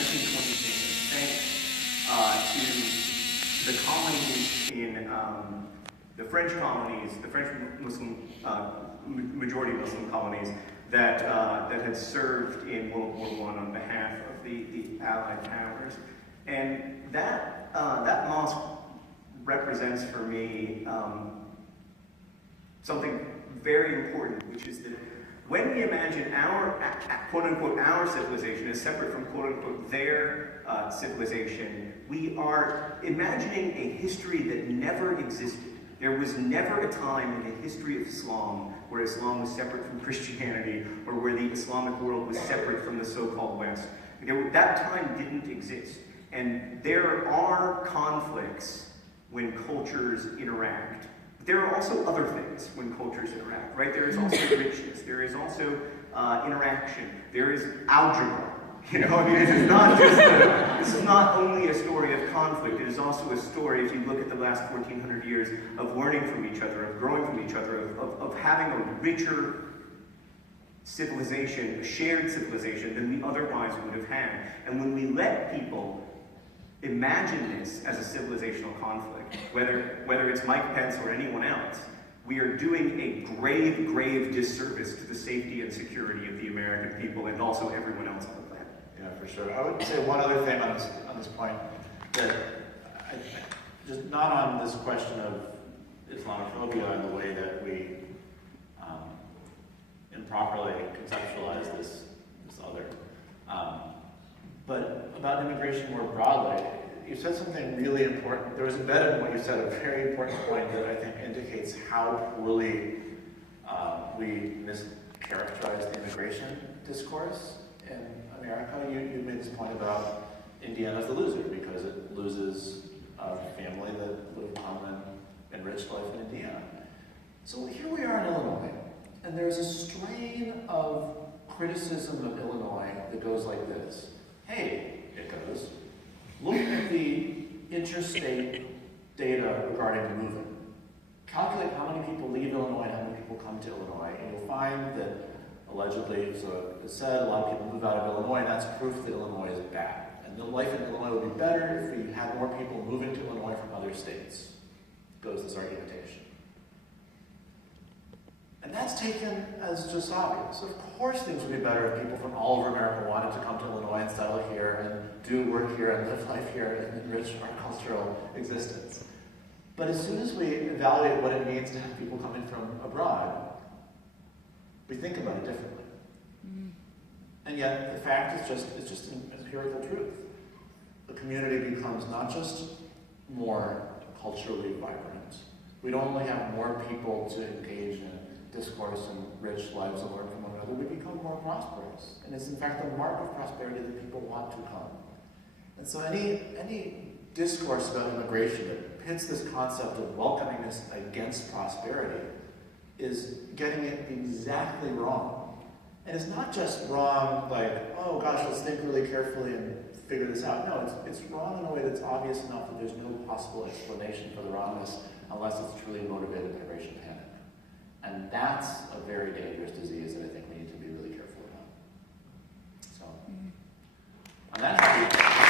1920s, thanks to the colonies in the French colonies, the French Muslim, majority Muslim colonies that had served in World War I on behalf of the Allied powers. And that mosque represents for me something very important, which is that when we imagine our, quote-unquote, our civilization as separate from, quote-unquote, their civilization, we are imagining a history that never existed. There was never a time in the history of Islam where Islam was separate from Christianity, or where the Islamic world was separate from the so-called West. That time didn't exist. And there are conflicts when cultures interact. There are also other things when cultures interact, right? There is also richness. There is also interaction. There is algebra. You know, I mean, this is not only a story of conflict. It is also a story, if you look at the last 1,400 years, of learning from each other, of growing from each other, of having a richer civilization, a shared civilization than we otherwise would have had. And when we let people imagine this as a civilizational conflict, whether it's Mike Pence or anyone else, we are doing a grave, grave disservice to the safety and security of the American people and also everyone else on the planet. Yeah, for sure. I would say one other thing on this point, that just not on this question of Islamophobia and the way that we improperly conceptualize this other, but about immigration more broadly. You said something really important. There was embedded in what you said a very important point that I think indicates how poorly we mischaracterize the immigration discourse in America. You made this point about Indiana as the loser because it loses a family that would have come and enriched life in Indiana. So here we are in Illinois, and there's a strain of criticism of Illinois that goes like this. Hey, it goes, look at the interstate data regarding moving. Calculate how many people leave Illinois and how many people come to Illinois, and you'll find that allegedly, so it's said, a lot of people move out of Illinois, and that's proof that Illinois is bad. And the life in Illinois would be better if we had more people moving to Illinois from other states, goes this argumentation. And that's taken as just obvious. Of course things would be better if people from all over America wanted to come to Illinois and settle here and do work here and live life here and enrich our cultural existence. But as soon as we evaluate what it means to have people coming from abroad, we think about it differently. And yet the fact is just an empirical truth. The community becomes not just more culturally vibrant. We don't only have more people to engage in discourse and rich lives and learn from one another, we become more prosperous. And it's in fact the mark of prosperity that people want to come. And so any discourse about immigration that pits this concept of welcomingness against prosperity is getting it exactly wrong. And it's not just wrong like, oh gosh, let's think really carefully and figure this out. No, it's wrong in a way that's obvious enough that there's no possible explanation for the wrongness unless it's truly motivated by racial panic. And that's a very dangerous disease that I think we need to